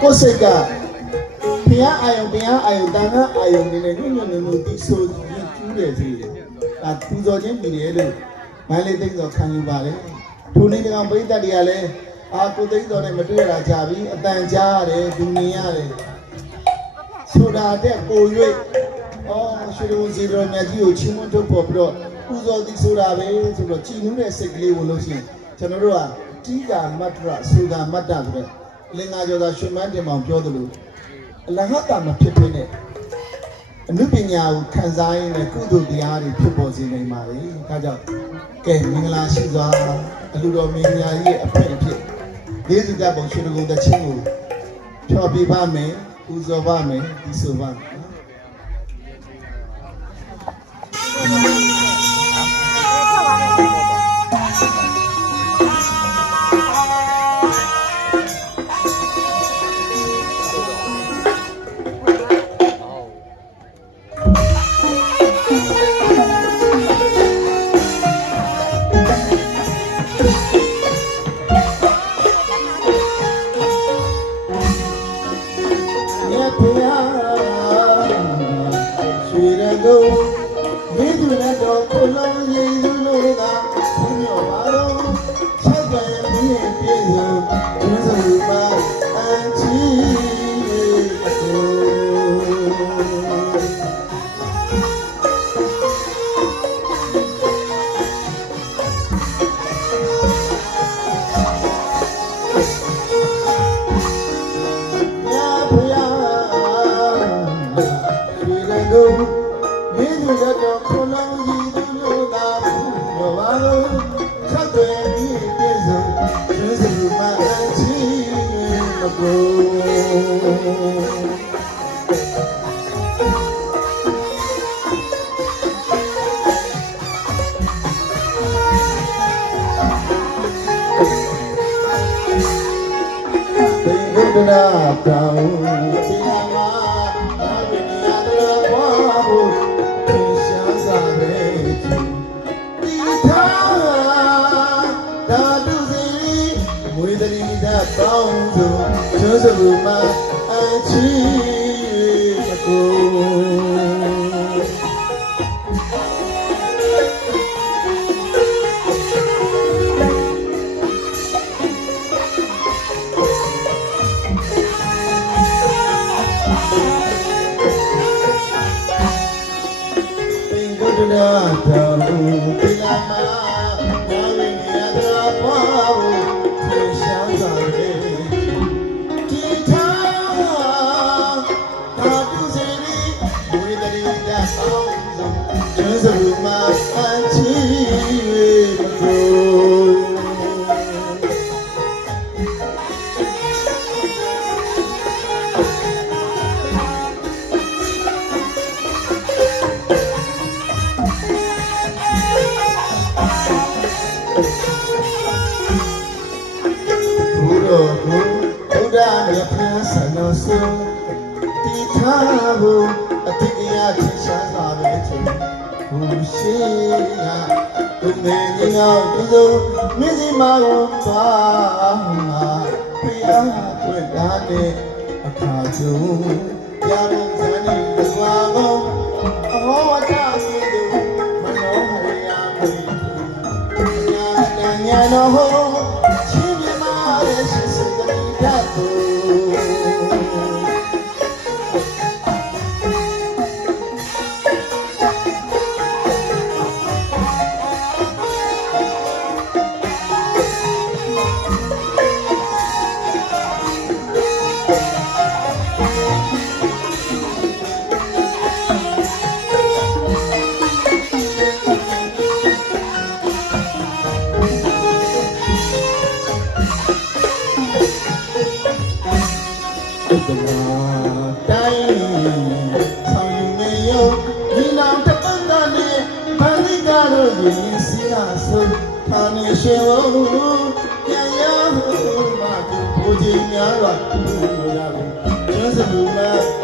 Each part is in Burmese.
ကိုယ်စိတ်ကဘုရားအာယုံဘုရားအာယုံတာနာအာယုံနေနဲ့ညညနုနုတိဆိုရင်ကျူးတယ်စီတယ်ဒါပူဇော်ခြင်းပြည်တယ်လို့မိုင်းလေးသိတော့ခံယူပါလေထိုနေ့ကောင်ပိဋကတ်တွေကလည်းအာကိုသိတော်နဲ့မတွေ့ရတာကြပြီအတန်ကြားရတယ်ဒူမြင်ရတယ်ဆိုတာတဲ့ကို၍အော်ရွှေတော်စီတော်မြတ်ကြီးကိုချင်းမွန်းထုတ်ပေါ်ပြီးတော့ပူဇော်သည်ဆိုတာပဲဆိုတော့ကြည်နူးတဲ့စိတ်ကလေးဝင်လို့ရှိရင်ကျွန်တော်တို့ကတိကာမတ္တရဆိုတာမတ္တဆိုတဲ့အ လင်္ကာကျော်သာရွှေမန်းတင်မောင်ပြောသလိုအလဟတမဖြစ်ဖြစ်နဲ့အနုပညာကိုခံစားရင်းနဲ့ကုသိုလ်တရားတွေဖြစ်ပေါ်စေနိုင်ပါလေ။ဒါကြောင့်ကဲမင်္ဂလာရှိစွာအလူတော်မင်္ဂလာကြီးရဲ့အဖြစ်အဖြစ်လေးစုကပုံရွှေတော်တချင်းကိုဖြောပြပါမယ်ပူဇော်ပါမယ်ဒီဆိုပါမယ်နော်မြ ဆက်ကြရမင်းပြေစုံဒုစရမအန်ချီမကိုသေ မွေတရီဓာတောင်းစုကျွစလူမအချီမကို ဘုမေညီအောင်သူစုံမင်းစီမကိုပါပြာတွေ့တာနဲ့အခါကျုံရလုံးဇာနေဘွားကောအဟောဝတ္တစီသူမနောဟရိယမေညာတညာတော် နေရှင်ဝရရမာသူဘုရားများကသူ့လိုရဘူးကျွန်းစလူမ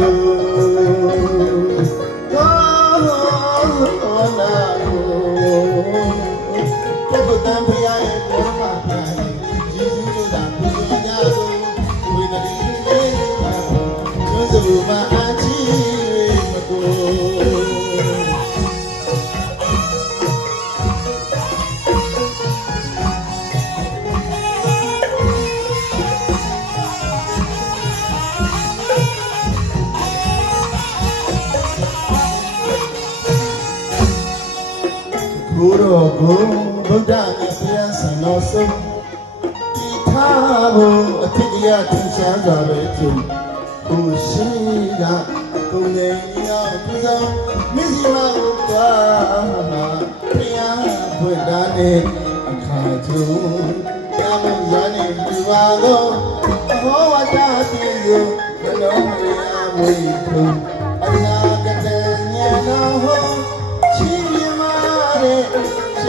ကုဘောနာ ဘောရမဖျားရဲ့ကျေးဇူးတော်သာဘုရားညသို့ဝေဒရီလေးသူရဖို့ချွန်းစပူမှာအာချီဝေမကိုဘုရောဘုဗုဒ္ဓမြတ်ဗျာဆန္တော်ဆုံးဒီထားဖို့အထစ်ရထင်ရှားစွာပဲကျုံဘုရှိကကိုယ်ငယ်ရောက်ပူဇော်မြစီမကိုကွာမှာဘုရားဖွင့်တာနဲ့အခါကျုံရမရနေလူပါကို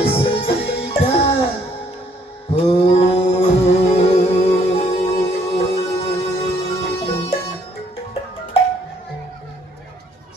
ချစ်စတိကဘု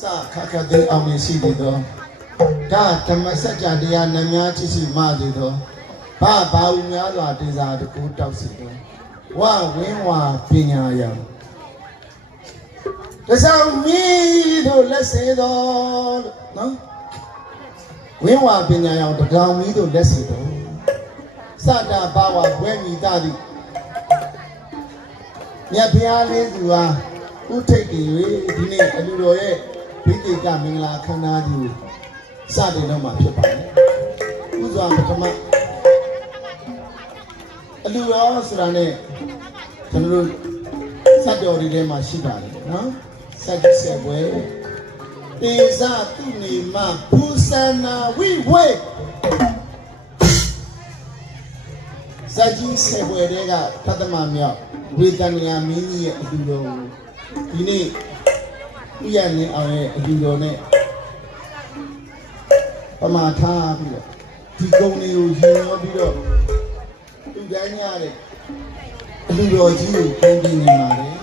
စာခခတဲ့အောင်မြင်ရှိသည်သောဒါဓမ္မစကြာတရားနှများချစ်ရှိမှသည်သောဘာဘာဝများစွာတေစာတကူတောက်စီသောဝဝင်းဝါပညာယံတဆောင်မီတို့လက်စေသောလို့နော် ဝင်းဝါပညာရောင်တကောင်မီးတို့လက်စီတော်စတာဘာဝဘွဲမိတာသည်မြတ်ဖျားလေးသူဟာဥထိတ်တည်၍ဒီနေ့အလူတော်ရဲ့ဘိတိကမင်္ဂလာခန္ဓာကြီးစတင်တော့မှာဖြစ်ပါတယ်ဥစွာပထမအလူတော်ဆိုတာနဲ့ကျွန်တော်တို့စက်တော်တွေထဲမှာရှိပါတယ်နော်စက်ကြီးဆက်ပွဲ တေဇသူနေမဘူဆနာဝိဝေဇာကြီးဆေဘွယ်တွေကသတ္တမမြောက်ဝေဒန်ယာမင်းကြီးရဲ့အလူတော်ကိုဒီနေ့ဥယျာဉ်နေအောင်ရဲ့အလူတော်နဲ့ပမာထားပြီးတော့ဒီကုံလေးကိုရင်ရောပြီးတော့သူတိုင်းရတဲ့အလူတော်ကြီးကိုပုံပြနေပါတယ်